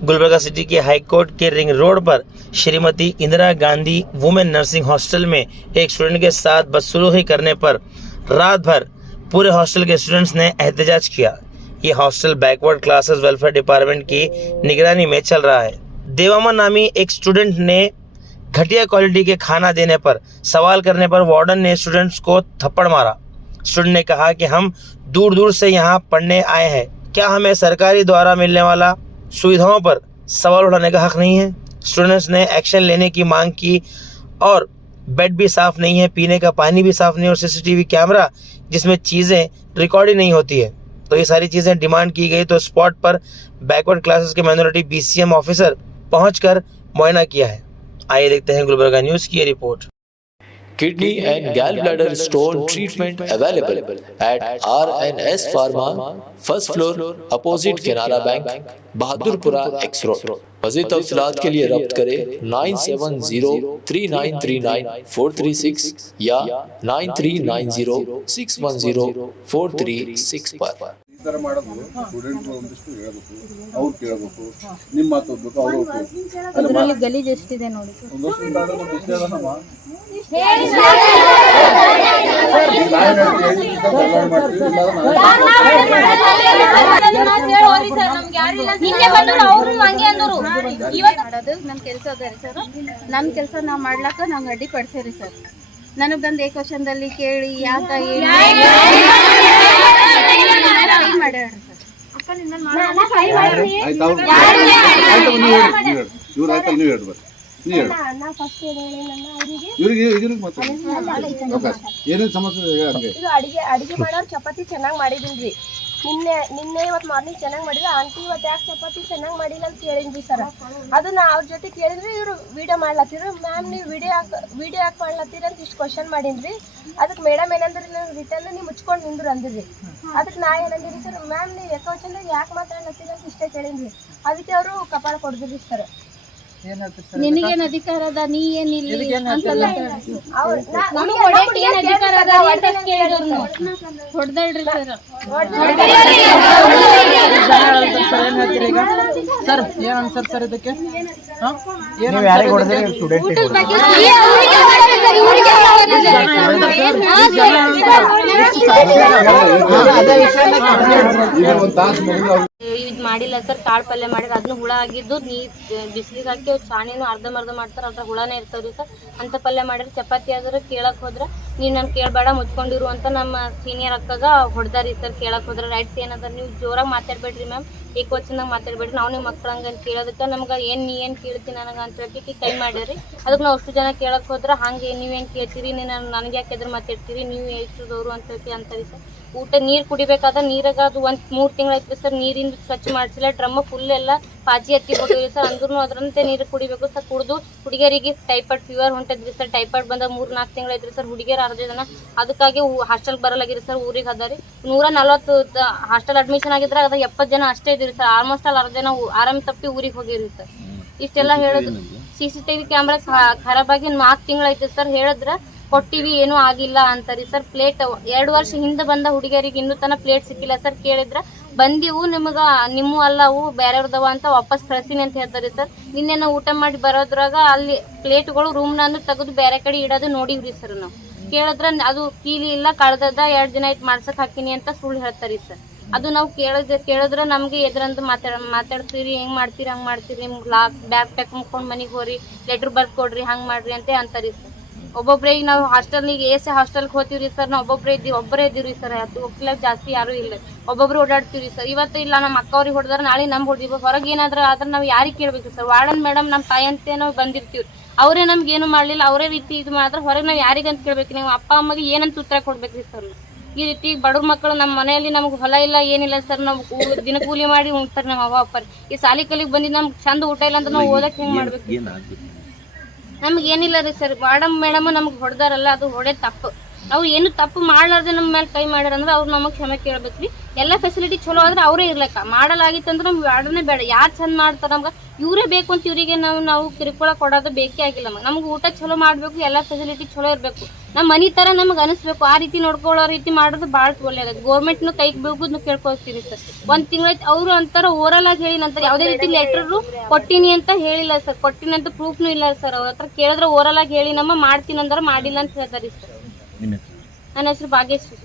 Gulbarga city के high court के ring road पर Shrimati Indira Gandhi women nursing hostel में एक स्टूडेंट के साथ बदसलूकी करने पर रात भर पूरे हॉस्टल के स्टूडेंट्स ने एहतजाज किया। ये hostel backward classes welfare department की निगरानी में चल रहा है। देवामा नामी एक स्टूडेंट ने घटिया क्वालिटी के खाना देने पर सवाल करने पर वार्डन ने स्टूडेंट्स को थप्पड़ मारा। स्टूडेंट ने कहा कि हम दूर दूर से यहाँ पढ़ने आए हैं, क्या हमें सरकारी द्वारा मिलने वाला सुविधाओं पर सवाल उठाने का हक नहीं है। स्टूडेंट्स ने एक्शन लेने की मांग की और बेड भी साफ नहीं है, पीने का पानी भी साफ नहीं और सीसीटीवी कैमरा जिसमें चीज़ें रिकॉर्ड ही नहीं होती है। तो ये सारी चीज़ें डिमांड की गई तो स्पॉट पर बैकवर्ड क्लासेस के माइनॉरिटी बीसीएम ऑफिसर पहुंचकर मुआयना किया है। आइए देखते हैं गुलबर्गा न्यूज़ की ये report. Kidney and gallbladder stone treatment available at RNS Pharma, first floor, opposite Canara Bank, Bahadurpura X Road। मज़ीद तफ़सीलात के लिए रब्त करें 9703939436 या 9390610436 पर। ಈ ಥರ ಮಾಡೋದು ಸ್ಟೂಡೆಂಟ್ರು ಒಂದಿಷ್ಟು ಹೇಳಬೇಕು, ಅವ್ರು ಕೇಳಬೇಕು, ನಿಮ್ಮ ಮಾತು ಹೋಗ್ಬೇಕು, ಅವರು ಅದರಲ್ಲಿ ಗಲೀಜ್ ಎಷ್ಟಿದೆ ನೋಡಿ ಒಂದಷ್ಟು ಇಷ್ಟೇ ಅದನ್ನಮ್ಮ ನನ್ನ ಕೆಲಸ ನಾವು ಮಾಡ್ಲಾಕ ನಂಗೆ ಅಡ್ಡಿ ಪಡಿಸ್ರಿ ಸರ್. ನನಗೆ ಬಂದು ಏಕವಚನದಲ್ಲಿ ಕೇಳಿ ಯಾಕ ಮಾಡ್ಯಾರ ಏನೇನು ಸಮಸ್ಯೆ ಅಡಿಗೆ ಮಾಡೋರು ಚಪಾತಿ ಚೆನ್ನಾಗಿ ಮಾಡಿದಿಲ್ರಿ. ನಿನ್ನೆ ಇವತ್ತು ಮಾರ್ನಿಂಗ್ ಚೆನ್ನಾಗಿ ಮಾಡಿದ್ರೆ ಆಂಟಿ ಇವತ್ತು ಯಾಕೆ ಚಪಾತಿ ಚೆನ್ನಾಗಿ ಮಾಡಿಲ್ಲ ಅಂತ ಕೇಳಿದ್ರಿ ಸರ್. ಅದನ್ನ ಅವ್ರ ಜೊತೆ ಕೇಳಿದ್ರಿ, ಇವರು ವಿಡಿಯೋ ಮಾಡ್ಲತ್ತಿದ್ರು. ಮ್ಯಾಮ್ ನೀವು ವಿಡಿಯೋ ಯಾಕೆ ಮಾಡ್ಲತ್ತೀರ ಅಂತ ಇಷ್ಟು ಕ್ವಶನ್ ಮಾಡಿದ್ರಿ. ಅದಕ್ಕೆ ಮೇಡಮ್ ಏನಂದ್ರಿ, ನಾನು ರಿಟರ್ನ್ ನೀವು ಮುಚ್ಕೊಂಡು ನಿಂದ್ರು ಅಂದ್ರಿ. ಅದಕ್ಕೆ ನಾ ಏನಂದಿರಿ ಸರ್, ಮ್ಯಾಮ್ ನೀವು ಯಾಕಂದ್ರೆ ಯಾಕೆ ಮಾತಾಡ್ಲತ್ತೀರ ಅಂತ ಇಷ್ಟೇ ಕೇಳಿದ್ರಿ. ಅದಕ್ಕೆ ಅವರು ಕಪಾಳ ಕೊಡ್ದಿರಿ ಸರ್. ನಿನಗೇನು ಅಧಿಕಾರ ಅದ, ನೀ ಏನಿಲ್ಲ ಅಂತಲ್ಲ ಹೊಡೆದಾಡ್ರಿ ಸರ್. ಏನ್ ಅನ್ಸರ್ ಸರ್ ಇದಕ್ಕೆ? ಇದು ಮಾಡಿಲ್ಲ ಸರ್. ಕಾಳು ಪಲ್ಯ ಮಾಡಿದ್ರೆ ಅದನ್ನ ಹುಳ ಆಗಿದ್ದು ಬಿಸಿಲಿಗೆ ಹಾಕಿ ಅವ್ರು ಚಾಣಿನೂ ಅರ್ಧಂಬರ್ಧ ಮಾಡ್ತಾರೆ, ಅದ್ರ ಹುಳನೇ ಇರ್ತಾವ್ರಿ ಸರ್. ಅಂತ ಪಲ್ಯ ಮಾಡಿದ್ರೆ ಚಪಾತಿ ಆದ್ರೆ ಕೇಳಕ್ ಹೋದ್ರೆ ನೀವು ನಾನು ಕೇಳಬೇಡ ಮುಚ್ಕೊಂಡಿರು ಅಂತ ನಮ್ಮ ಸೀನಿಯರ್ ಅಕ್ಕಾಗ ಹೊಡೆದಾರಿ ಸರ್. ಕೇಳಕ್ ಹೋದ್ರೆ ರೈಟ್ಸ್ ಏನದ, ನೀವು ಜೋರಾಗಿ ಮಾತಾಡ್ಬೇಡ್ರಿ ಮ್ಯಾಮ್, ಏಕವಚನಾಗ ಮಾತಾಡ್ಬೇಡ್ರಿ, ನಾವು ನಿಮ್ಮ ಮಕ್ಳಂಗ ಅಂತ ಕೇಳೋದಕ್ಕೆ ನಮ್ಗೆ ನೀ ಏನು ಕೇಳ್ತೀನಿ ನನಗೆ ಅಂತ ಹೇಳಿ ಕೈ ಮಾಡ್ಯಾರಿ. ಅದಕ್ಕೆ ನಾವು ಅಷ್ಟು ಜನ ಕೇಳಕ್ ಹೋದ್ರೆ ಹಂಗೆ ನೀವೇನು ಕೇಳ್ತೀರಿ, ನನಗೆ ಯಾಕೆ ಎದುರು ಮಾತಾಡ್ತೀರಿ, ನೀವು ಎಷ್ಟುದವರು ಅಂತ ಹೇಳಿ ಅಂತಾರೆ ಸರ್. ಊಟ ನೀರು ಕುಡಿಬೇಕಾದ್ರೆ ನೀರಾಗ ಅದು 3 ತಿಂಗಳಾಯ್ತು ಸರ್, ನೀರಿಂದ ಸ್ವಚ್ಛ ಮಾಡಿಸಿಲ್ಲ. ಡ್ರಮ್ಮ ಫುಲ್ ಎಲ್ಲ ಪಾಚಿ ಹತ್ತಿ ಹೋಗಿರಿ ಸರ್. ಅಂದ್ರೂ ಅದರಂತೆ ನೀರು ಕುಡಿಬೇಕು ಸರ್. ಕುಡಿದು ಹುಡುಗಿಯರಿಗೆ ಟೈಫಾಯ್ಡ್ ಫೀವರ್ ಹೊಂಟಿದ್ರಿ ಸರ್. ಟೈಫಾಯ್ಡ್ ಬಂದ 3-4 ತಿಂಗಳೈತ್ರಿ ಸರ್. ಹುಡುಗಿಯರು 10 ಜನ ಅದಕ್ಕಾಗಿ ಹಾಸ್ಟೆಲ್ ಬರಲಾಗಿರಿ ಸರ್. ಊರಿಗೆ ಹದಾರಿ 140 ಹಾಸ್ಟೆಲ್ ಅಡ್ಮಿಷನ್ ಆಗಿದ್ರೆ ಅದ 70 ಜನ ಅಷ್ಟೇ ಇದ್ರಿ ಸರ್. ಆಲ್ಮೋಸ್ಟ್ ಅಲ್ಲಿ 10 ಜನ ಆರಾಮ್ ತಪ್ಪಿ ಊರಿಗೆ ಹೋಗಿರಿ ಸರ್. ಇಷ್ಟೆಲ್ಲ ಹೇಳೋದು CCTV ಕ್ಯಾಮ್ರಾ ಖರಾಬಾಗಿ 4 ತಿಂಗಳೈತೆ ಸರ್. ಹೇಳಿದ್ರೆ ಕೊಟ್ಟಿವಿ ಏನೂ ಆಗಿಲ್ಲ ಅಂತಾರಿ ಸರ್. ಪ್ಲೇಟ್ 2 ವರ್ಷ ಹಿಂದೆ ಬಂದ ಹುಡುಗಿಯರಿಗೆ ಇನ್ನೂ ತನಕ ಪ್ಲೇಟ್ ಸಿಕ್ಕಿಲ್ಲ ಸರ್. ಕೇಳಿದ್ರೆ ಬಂದಿವು ನಿಮಗೆ ನಿಮ್ಮ ಅಲ್ಲ ಅವು ಬೇರೆಯವ್ರದವ ಅಂತ ವಾಪಸ್ ಕಳಿಸಿನಿ ಅಂತ ಹೇಳ್ತಾರೆ ಸರ್. ನಿನ್ನೆ ನಾವು ಊಟ ಮಾಡಿ ಬರೋದ್ರಾಗ ಅಲ್ಲಿ ಪ್ಲೇಟ್ಗಳು ರೂಮ್ನಂದು ತೆಗೆದು ಬೇರೆ ಕಡೆ ಇಡೋದು ನೋಡಿವ್ರಿ ಸರ್. ನಾವು ಕೇಳಿದ್ರೆ ಅದು ಕೀಲಿ ಇಲ್ಲ, ಕಳೆದದ 2 ದಿನ ಆಯ್ತು ಮಾಡ್ಸಕ್ ಹಾಕಿನಿ ಅಂತ ಸುಳ್ಳು ಹೇಳ್ತಾರಿ ಸರ್. ಅದು ನಾವು ಕೇಳಿದ್ರೆ ನಮಗೆ ಎದ್ರಂತ ಮಾತಾಡ್ತೀರಿ, ಹೆಂಗ್ ಮಾಡ್ತೀರಿ ಹಂಗೆ ಮಾಡ್ತೀರಿ, ಬ್ಯಾಗ್ ಪ್ಯಾಕ್ ಮುಕ್ಕೊಂಡು ಮನೆಗೆ ಹೋರಿ, ಲೆಟ್ರ್ ಬರ್ದು ಕೊಡ್ರಿ, ಹಂಗೆ ಮಾಡ್ರಿ ಅಂತ ಅಂತಾರಿ ಸರ್. ಒಬ್ಬೊಬ್ರೆ ಈಗ ನಾವು ಹಾಸ್ಟೆಲ್ನಿಗೆ AC ಹಾಸ್ಟೆಲ್ಗೆ ಹೋಗ್ತೀವ್ರಿ ಸರ್. ನಾವು ಒಬ್ಬರೇ ಇದ್ದೀವ್ರಿ ಸರ್. ಅದು ಹೋಗ್ಲಿಕ್ಕೆ ಜಾಸ್ತಿ ಯಾರೂ ಇಲ್ಲ, ಒಬ್ಬೊಬ್ರು ಓಡಾಡ್ತೀವಿ ಸರ್. ಇವತ್ತು ಇಲ್ಲ ನಮ್ಮ ಅಕ್ಕ ಅವ್ರಿಗೆ ಹೊಡೆದ್ರೆ ನಾಳೆ ನಮ್ಗೆ ಹೊಡೆದಿವಿ. ಹೊರಗೆ ಏನಾದ್ರೆ ಆದ್ರೆ ನಾವು ಯಾರಿಗೆ ಕೇಳಬೇಕು ಸರ್? ವಾರ್ಡನ್ ಮೇಡಮ್ ನಮ್ಮ ತಾಯಿ ಅಂತ ನಾವು ಬಂದಿರ್ತೀವಿ, ಅವರೇ ನಮ್ಗೆ ಏನು ಮಾಡಲಿಲ್ಲ, ಅವರೇ ರೀತಿ ಇದು ಮಾಡಿದ್ರೆ ಹೊರಗೆ ನಾವು ಯಾರಿಗಂತ ಕೇಳ್ಬೇಕು? ನೀವು ಅಪ್ಪ ಅಮ್ಮಗೆ ಏನಂತ ಉತ್ತರ ಕೊಡ್ಬೇಕ್ರಿ ಸರ್? ಈ ರೀತಿ ಬಡವ್ರ ಮಕ್ಕಳು ನಮ್ಮ ಮನೆಯಲ್ಲಿ ನಮ್ಗೆ ಹೊಲ ಇಲ್ಲ ಏನಿಲ್ಲ ಸರ್. ನಾವು ದಿನ ಕೂಲಿ ಮಾಡಿ ಉಣ್ತಾರೆ ನಮ್ಮ ಅವ್ವ ಅಪ್ಪರು. ಈ ಸಾಲಿ ಕಲಿಗೆ ಬಂದಿದ್ದು ನಮ್ಗೆ ಚಂದ ಊಟ ಇಲ್ಲ ಅಂತ ನಾವು ಓದಕ್ಕೆ ಹೆಂಗೆ ಮಾಡ್ಬೇಕು? ನಮ್ಗೆ ಏನಿಲ್ಲ ರೀ ಸರ್. ಮೇಡಮ್ ನಮ್ಗೆ ಹೊಡೆದಾರಲ್ಲ, ಅದು ಹೊಡೆ ತಪ್ಪು. ನಾವು ಏನು ತಪ್ಪು ಮಾಡ್ಲಾರ್ದೆ ನಮ್ಮ ಮೇಲೆ ಕೈ ಮಾಡ್ಯಾರ ಅಂದ್ರೆ ಅವ್ರು ನಮಗೆ ಕ್ಷಮೆ ಕೇಳ್ಬೇಕ್ರಿ. ಎಲ್ಲ ಫೆಸಿಲಿಟಿ ಚಲೋ ಆದ್ರೆ ಅವರೇ ಇರ್ಲಕ್ಕ. ಮಾಡಲಾಗಿತ್ತಂದ್ರೆ ನಮ್ಗೆ ವಾರ್ಡನೇ ಬೇಡ. ಯಾರು ಚಂದ ಮಾಡ್ತಾರ ನಮ್ಗೆ ಇವರೇ ಬೇಕು ಅಂತ ಇವರಿಗೆ ನಾವು ಕಿರುಕುಳ ಕೊಡೋದು ಬೇಕೇ ಆಗಿಲ್ಲ. ನಮ್ಗೆ ಊಟ ಚಲೋ ಮಾಡಬೇಕು, ಎಲ್ಲ ಫೆಸಿಲಿಟಿ ಚಲೋ ಇರಬೇಕು, ನಮ್ಮ ಮನೆ ಥರ ನಮ್ಗೆ ಅನಿಸ್ಬೇಕು. ಆ ರೀತಿ ನೋಡ್ಕೊಳ್ಳೋ ರೀತಿ ಮಾಡೋದು ಭಾಳ ಒಳ್ಳೆಯದು. ಗೌರ್ಮೆಂಟ್ನು ಕೈಗೆ ಬೀಗೋದನ್ನು ಕೇಳ್ಕೊಳ್ತೀವಿ ಸರ್. 1 ತಿಂಗಳಾಯ್ತು ಅವರು ಅಂತಾರ ಓರಲ್ ಆಗಿ ಹೇಳಿ ನಂತರ ಯಾವುದೇ ರೀತಿ ಲೆಟರ್ ಕೊಟ್ಟಿನಿ ಅಂತ ಹೇಳಿಲ್ಲ ಸರ್. ಕೊಟ್ಟಿನಿ ಅಂತ ಪ್ರೂಫ್ನು ಇಲ್ಲ ಸರ್. ಅವ್ರ ಹತ್ರ ಕೇಳಿದ್ರೆ ಓರಲ್ ಆಗಿ ಹೇಳಿ ನಮ್ಮ ಮಾಡ್ತೀನಿ ಅಂದ್ರೆ ಮಾಡಿಲ್ಲ ಅಂತ ಹೇಳ್ತಾರೆ ಸರ್. ನನ್ನ ಹೆಸರು ಭಾಗ್ಯಶ್ರೀ.